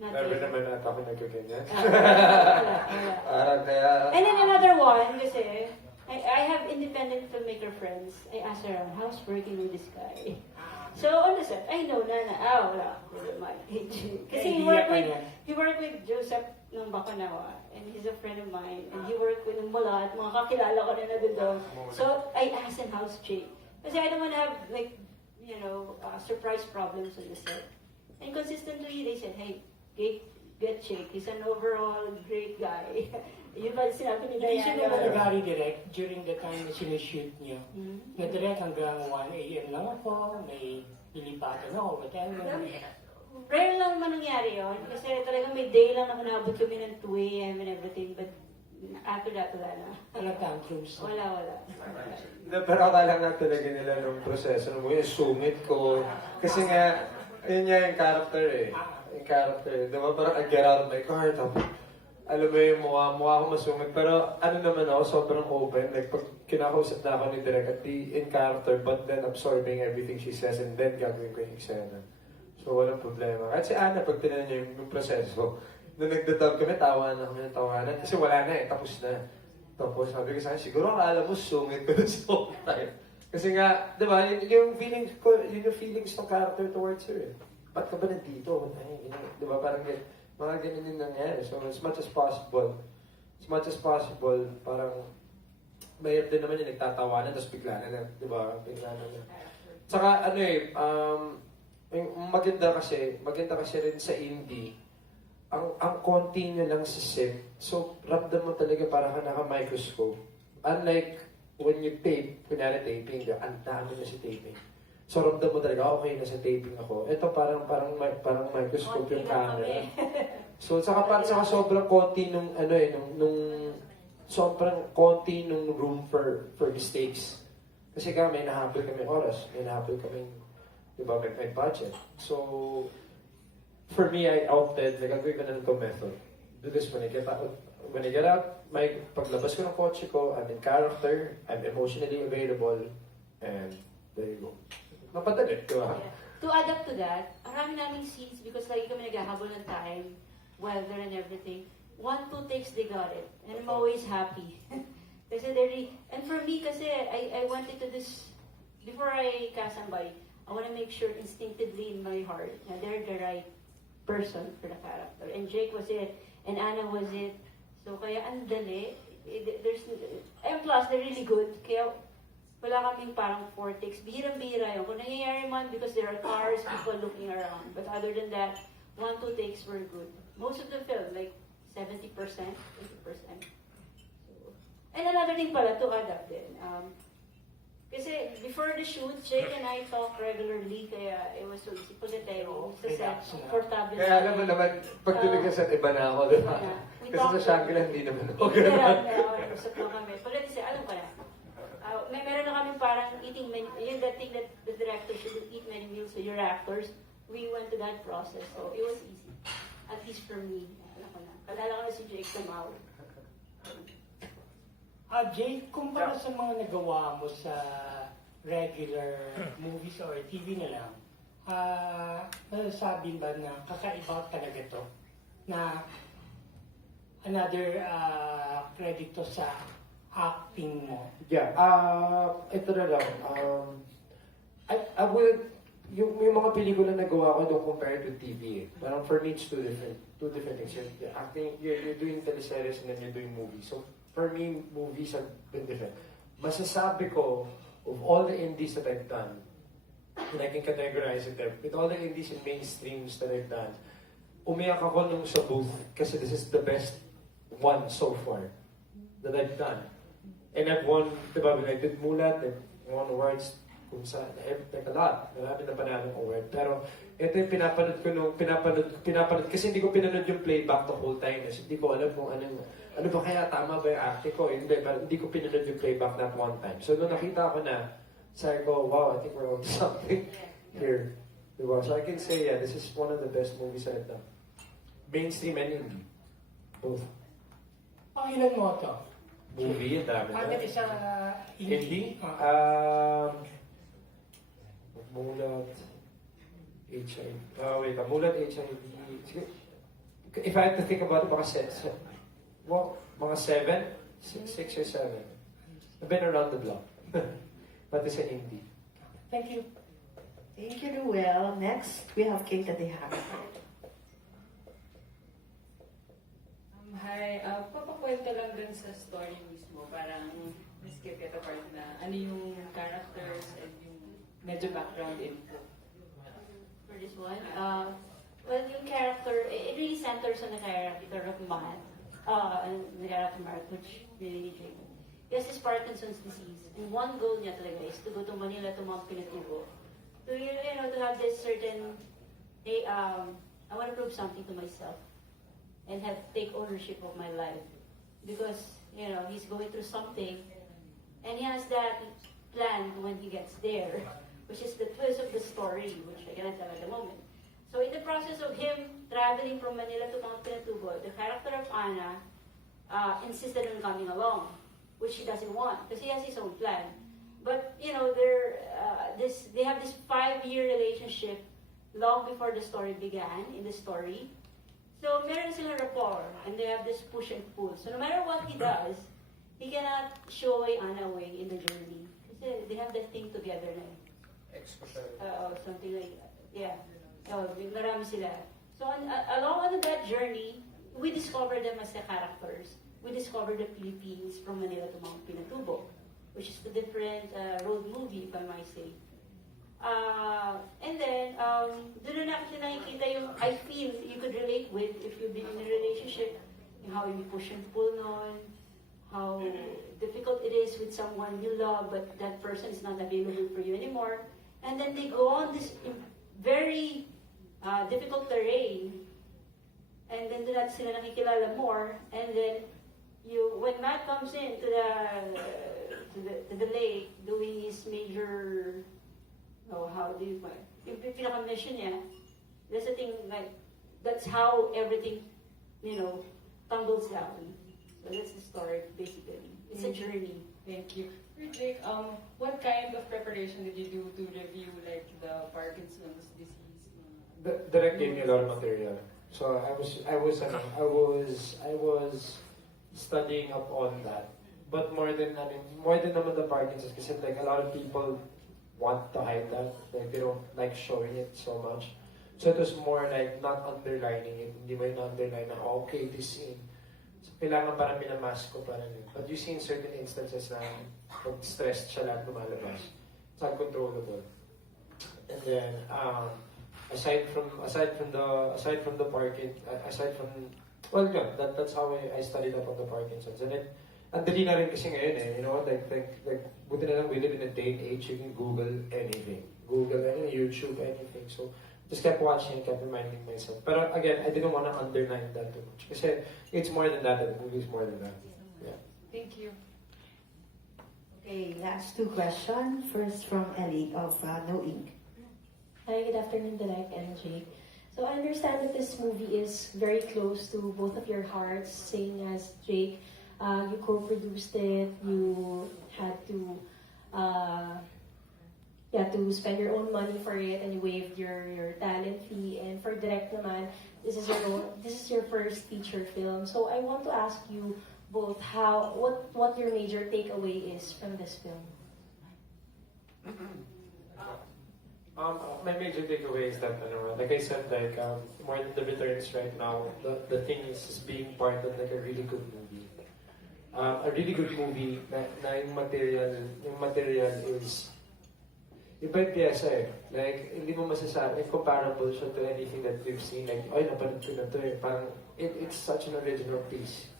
Never naman ata ako nagkaganyan. Wala. Parang kaya... And then another one, kasi I have independent filmmaker friends. I asked her, how's working with this guy? So on the set, I know na wala. Kasi he worked with Joseph ng Bacanawa, and he's a friend of mine, and he worked with Mulat, mga kakilala ko na doon. So I asked him, how's Jake? Kasi I don't want to have, like, surprise problems on the set. And consistently, they said, hey, get Jake. He's an overall great guy. Yun ba sinabi ni Hindi siya Diana? naman nag direct during the time na sinushoot niyo. Na direct hanggang 1 a.m. lang ako, may lilipatan ako, whatever. Rare lang naman nangyari yun. Kasi talagang may day lang na kunabot kami ng 2 a.m. and everything. But after that, wala na. Walang tantrums. Wala. Pero akala nga talaga nila nung proseso nung sumit ko. Kasi nga, yun nga yung character eh. Yung character. Diba parang I get out of my car. Alam mo yung mukha ko masungit. Pero ano naman ako, sobrang open. Like pag kinakausap na ako ni Direk at in character, but then absorbing everything she says and then gagawin ko yung eksena. So walang problema. At si Anna, pag tinan niya yung proseso, nung nagdadab kami, tawanan. Kasi wala na eh, tapos na. Tapos sabi ko sa akin, siguro akala mo sungit ko na sa whole time. Kasi nga, di ba, yung feelings ko, yun yung feelings ng character towards her eh. Ba't ka ba nandito? Di ba, parang mga ganun yung nangyari. So as much as possible, parang mahirap din naman yung nagtatawanan, tapos bigla na, di ba, bigla na. Saka maganda kasi rin sa indie, ang konti nyo lang sa set, so ramdam mo talaga parang naka-microscope. Unlike when you tape, kunyari taping, ang dami na si taping. So ramdam mo talaga, okay, nasa taping ako. Ito parang microscope yung camera. So saka sobrang konti nung sobrang konti nung room for mistakes. Kasi may nahabol kami oras, may nahabol kami, diba, may budget. So for me, I opted, nagagawin ko na ng method. Do this when I get out. When I get out, paglabas ko ng kotse ko, I'm in character, I'm emotionally available, and there you go. Mapadali, di ba? Yeah. To add up to that, marami naming scenes because lagi kami naghahabol ng time, weather and everything. 1, 2 takes, they got it. And I'm always happy. Kasi and for me kasi, I went into this before I cast somebody, I want to make sure instinctively in my heart na they're the right person for the character. And Jake was it, and Anna was it. So kaya ang dali. And plus, they're really good. Kaya wala kaming parang 4 takes. Bihirang-bihira yun. Kung nangyayari man, because there are cars, people looking around. But other than that, 1-2 takes were good. Most of the film, like 70%, 80%. So, and another thing pala to add up din. Kasi before the shoot, Jake and I talk regularly, kaya it was so easy. Pagdating sa set, comfortable. Kaya alam mo naman, pag tuloy ka set, iba na ako, di ba? Kasi sa Shangri-La, hindi naman ako gano'n. Usap lang kami. Pagdating sa, alam ko na, meron na kami parang eating menu, yun that thing that the director should eat many meals with your actors. We went to that process, so it was easy. At least for me, alam ko na. Kalala ko na si Jake Cuenca. Jake, kumpara sa mga nagawa mo sa regular movies or TV na lang, masasabi ba na kakaiba talaga to? Na another credit to sa acting mo? Yeah, ito na lang. I would, yung mga pelikula na gawa ko don't compare to TV. Parang for me, it's two different things. You're acting, you're doing teleseries and then you're doing movies. So, for me, movies have been different. Masasabi ko, of all the indies that I've done, and I can categorize it there, with all the indies and mainstreams that I've done, umiyak ako nung sa booth kasi this is the best one so far that I've done. And I've won, diba, when I did Mulat, I won awards kung sa, like a lot. Marami na panalong award. Pero, ito yung pinapanood ko nung, pinapanood, kasi hindi ko pinanood yung playback the whole time. Kasi hindi ko alam kung ano ba kaya tama ba yung acting ko. Hindi ko pinanood yung playback that one time. So, nung nakita ko na, sabi ko, wow, I think we're on something here. Diba? So, I can say, yeah, this is one of the best movies I've done. Mainstream and indie. Both. Pangilan mo ito? Movie, ang dami na. Bakit isa Indie? Mulat, HIV. Wait, Mulat, HIV. If I had to think about it, mga 7? 6 or 7. I've been around the block. But it's an indie. Thank you. Thank you, Noel. Next, we have Kate at the Hammer. Hi, papakwento lang dun sa story mismo. Parang skip ito part na ano yung characters and yung medyo background info. For this one, well, yung character, it really centers on the character of Matt. The character Mark, which really Jake. He has this Parkinson's disease. And one goal niya talaga is to go to Manila to Mount Pinatubo. To, to have this certain, hey, I want to prove something to myself. And take ownership of my life. Because, he's going through something. And he has that plan when he gets there. Which is the twist of the story, which I cannot tell at the moment. So in the process of him traveling from Manila to Mount Pinatubo, the character of Anna insisted on coming along, which he doesn't want, because he has his own plan. But, they have this 5-year relationship long before the story began, in the story. So meron silang rapport, and they have this push and pull. So no matter what he does, he cannot show Anna away in the journey. Kasi they have that thing together na something like that. Yeah. Marami sila. So along on that journey, we discover them as the characters. We discover the Philippines from Manila to Mount Pinatubo, which is the different road movie, if I might say. And then, doon na actually nakikita yung I feel you could relate with if you've been in a relationship, yung how you push and pull on, how difficult it is with someone you love but that person is not available for you anymore. And then they go on this very difficult terrain. And then doon natin sila nakikilala more. And then, when Matt comes in to the lake doing his major, how do you find? Yung pinaka-mission niya, that's the thing, like, that's how everything, tumbles down. So that's the story, basically. It's a journey. Thank you. Jake, what kind of preparation did you do to review like the Parkinson's disease? The direct gave me a lot of material. So I was studying up on that. But more than naman the Parkinson's, kasi like a lot of people want to hide that. Like, they don't like showing it so much. So it was more like not underlining it. Hindi mo yung underline na, oh, okay, this scene. So, kailangan parang minamask ko parang yun. But you see in certain instances na pag stressed siya lahat lumalabas. It's uncontrollable. And then, aside from the parking, well, yeah, that's how I studied up on the Parkinson's. And then, ang dali na rin kasi ngayon eh, you know, like, buti na lang we live in a day and age, you can Google anything. Google anything, YouTube, anything. So, just kept watching and kept reminding myself. But again, I didn't want to underline that too much. Kasi it's more than that, the movie is more than that. Yeah. Thank you. Okay, last two questions. First from Ellie of No Ink. Hi, good afternoon, Direk and Jake. So I understand that this movie is very close to both of your hearts, same as Jake. You co-produced it, you had to spend your own money for it, and you waived your talent fee. And for Direk naman, this is your first feature film. So I want to ask you both what your major takeaway is from this film. My major takeaway is that, like I said, like more than the returns right now, the thing is being part of like a really good movie. A really good movie na yung material is iba yung pyesa eh. Like, hindi mo masasabi, incomparable siya to anything that we've seen. Like, ay, napanood ko na to eh. Parang, it's such an original piece.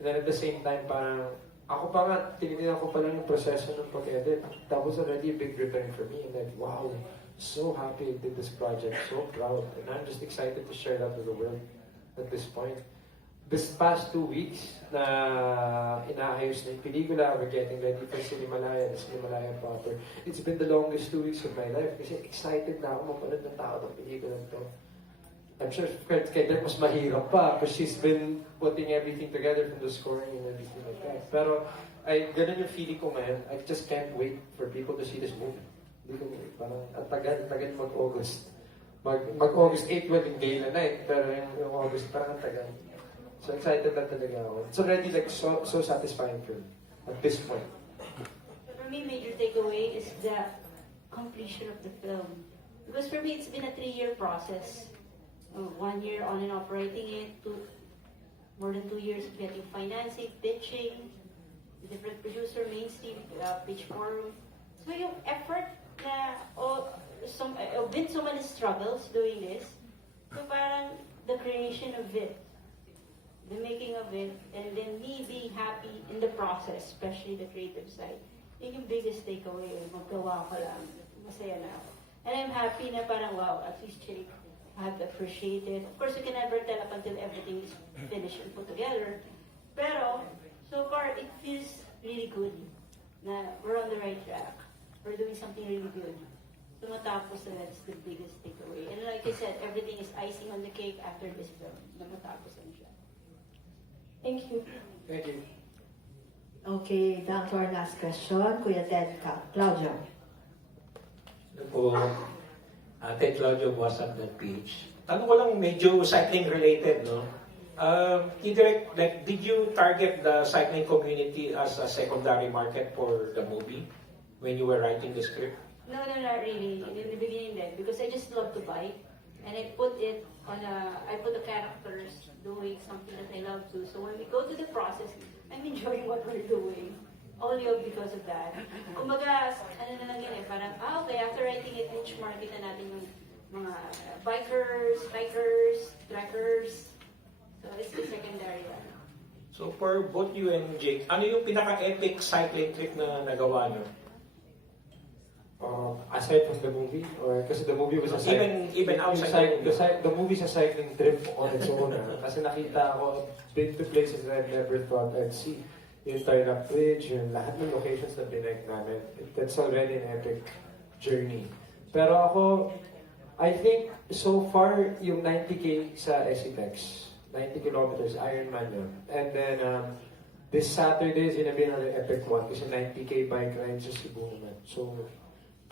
And then at the same time, parang, ako pa nga, tinitingnan ko pa lang yung proseso ng pag-edit. That was already a big return for me. And like, wow, so happy I did this project, so proud. And I'm just excited to share that with the world at this point. This past 2 weeks na inaayos na yung pelikula, we're getting ready for Cinemalaya, the Cinemalaya proper. It's been the longest 2 weeks of my life kasi excited na ako mapanood ng tao ng pelikula to. I'm sure kay Deb mas mahirap pa because she's been putting everything together from the scoring and everything like that. Pero ganun yung feeling ko ngayon. I just can't wait for people to see this movie. Hindi ko parang at tagal mag-August. Mag-August 8 well yung gala night, pero yung August parang tagal. So excited na talaga ako. It's already like so satisfying for me at this point. For me, major takeaway is the completion of the film. Because for me, it's been a 3-year process. 1 year on and off writing it, more than 2 years getting financing, pitching, different producer, mainstream, pitch forum. So yung effort na, I've been so many struggles doing this. So parang the creation of it, the making of it, and then me being happy in the process, especially the creative side. Yun yung biggest takeaway. Magawa ko lang. Masaya na ako. And I'm happy na parang, wow, at least Jake had appreciated. Of course, you can never tell up until everything is finished and put together. Pero, so far, it feels really good na we're on the right track. We're doing something really good. Tumatapos na, that's the biggest takeaway. And like I said, everything is icing on the cake after this film. Tumatapos na siya. Thank you. Thank you. Okay, down to our last question. Kuya Ted Claudio. Po, Ate Claudio, Wazzup.PH. Tanong ko lang, medyo cycling related, no? Direct, like, did you target the cycling community as a secondary market for the movie when you were writing the script? No, not really. In the beginning then, because I just love to bike. And I put the characters doing something that I love to. So when we go to the process, I'm enjoying what we're doing. Only because of that. Kumbaga, ano na lang yun eh, parang, okay, after writing it, niche market na natin yung mga bikers, trekkers. So it's the secondary one. So for both you and Jake, ano yung pinaka-epic cycling trip na nagawa nyo? Aside from the movie, or kasi the movie was a even outside the movie's a cycling trip on its own. Kasi nakita ako, been to places that I never thought I'd see. Yung Tarlac Bridge, yung lahat ng locations na binike namin. That's already an epic journey. Pero ako, I think so far yung 90K sa SETEX, 90 kilometers, Ironman yun. And then this Saturday is gonna be another epic one kasi 90K bike ride sa Cebu naman.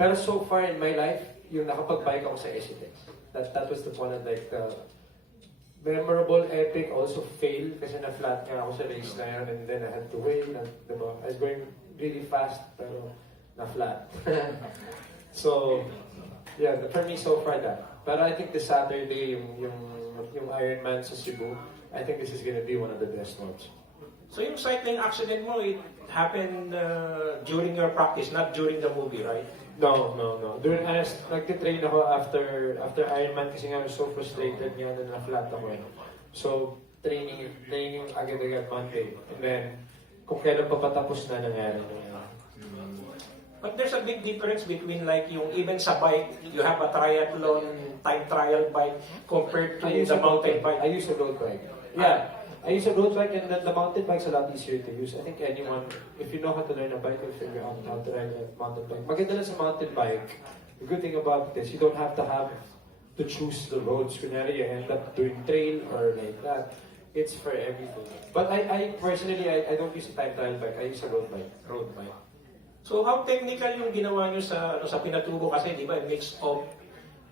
Pero so far in my life, yung nakapag-bike ako sa SETEX. That was the one of like the memorable, epic, also fail kasi na-flat nga ako sa race na yun and then I had to wait. Diba? I was going really fast pero na flat. So, yeah, for me so far that. But I think this Saturday, yung Iron Man sa Cebu, I think this is gonna be one of the best ones. So yung cycling accident mo, it happened during your practice, not during the movie, right? No. During, nagtitrain ako after Iron Man kasi nga I was so frustrated nga na na-flat ako. So, training agad-agad Monday. And then, kung kailan pa patapos na nangyari. But there's a big difference between like yung even sa bike, you have a triathlon time trial bike compared to the mountain bike. I use a road bike. Yeah. I use a road bike and then the mountain bike's a lot easier to use. I think anyone, if you know how to learn a bike, will figure out how to ride a mountain bike. Maganda lang sa mountain bike, the good thing about this, you don't have to choose the roads. Kunyari, you end up doing trail or like that. It's for everything. But I personally, I don't use a time trial bike. I use a road bike. So how technical yung ginawa nyo sa Pinatubo kasi di ba mix of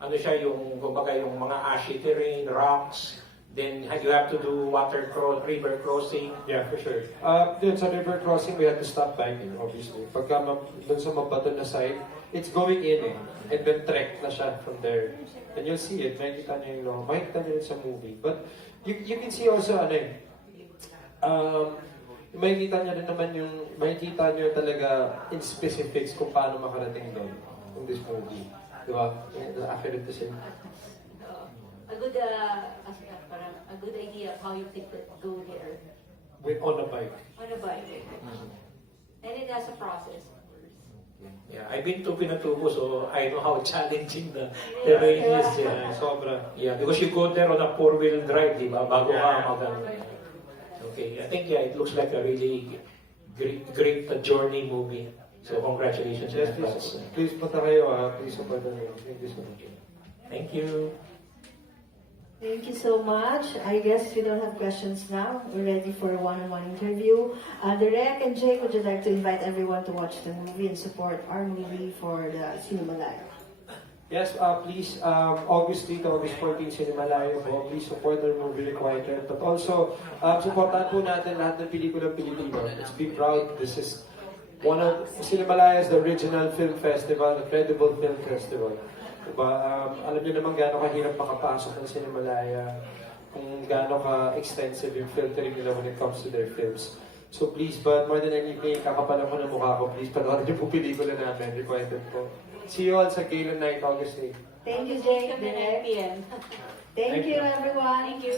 ano siya yung kumbaga yung mga ashy terrain, rocks, then you have to do river crossing. Yeah, for sure. Dun sa river crossing, we had to stop biking, obviously. Pagka dun sa mabato na side, it's going in and then trek na siya from there. And you'll see it, makikita nyo rin sa movie. But you can see also, makikita nyo talaga in specifics kung paano makarating doon in this movie. Diba? Accurate to say. A good idea of how you could go there On a bike. on a bike. And it has a process. Yeah, I've been to Pinatubo, so I know how challenging the terrain is. Yeah. Sobra. Yeah, because you go there on a 4-wheel drive, di ba? Bago ka Okay, I think it looks like a really great journey movie. So congratulations. Yes, please punta kayo please support the movie. Thank you so much. Thank you. Thank you so much. I guess we don't have questions now. We're ready for a one-on-one interview. Derek and Jake, would you like to invite everyone to watch the movie and support our movie for the Cinemalaya? Yes, please, August 3 to August 14, Cinemalaya po. Please support our movie Requited. But also, supportan po natin lahat ng pelikulang Pilipino. Let's be proud. This is Cinemalaya is the original film festival, the credible film festival. Diba? Alam niyo naman gaano kahirap makapasok ng Cinemalaya, kung gaano ka-extensive yung filtering nila when it comes to their films. So please, but more than anything, kakapalan ko ng mukha ko, please, panoorin niyo po pelikula namin, Requited po. See you all sa Galen Night, August 8. Thank you, Jake. Kami Derek. 9 p.m. Thank you, everyone. Thank you.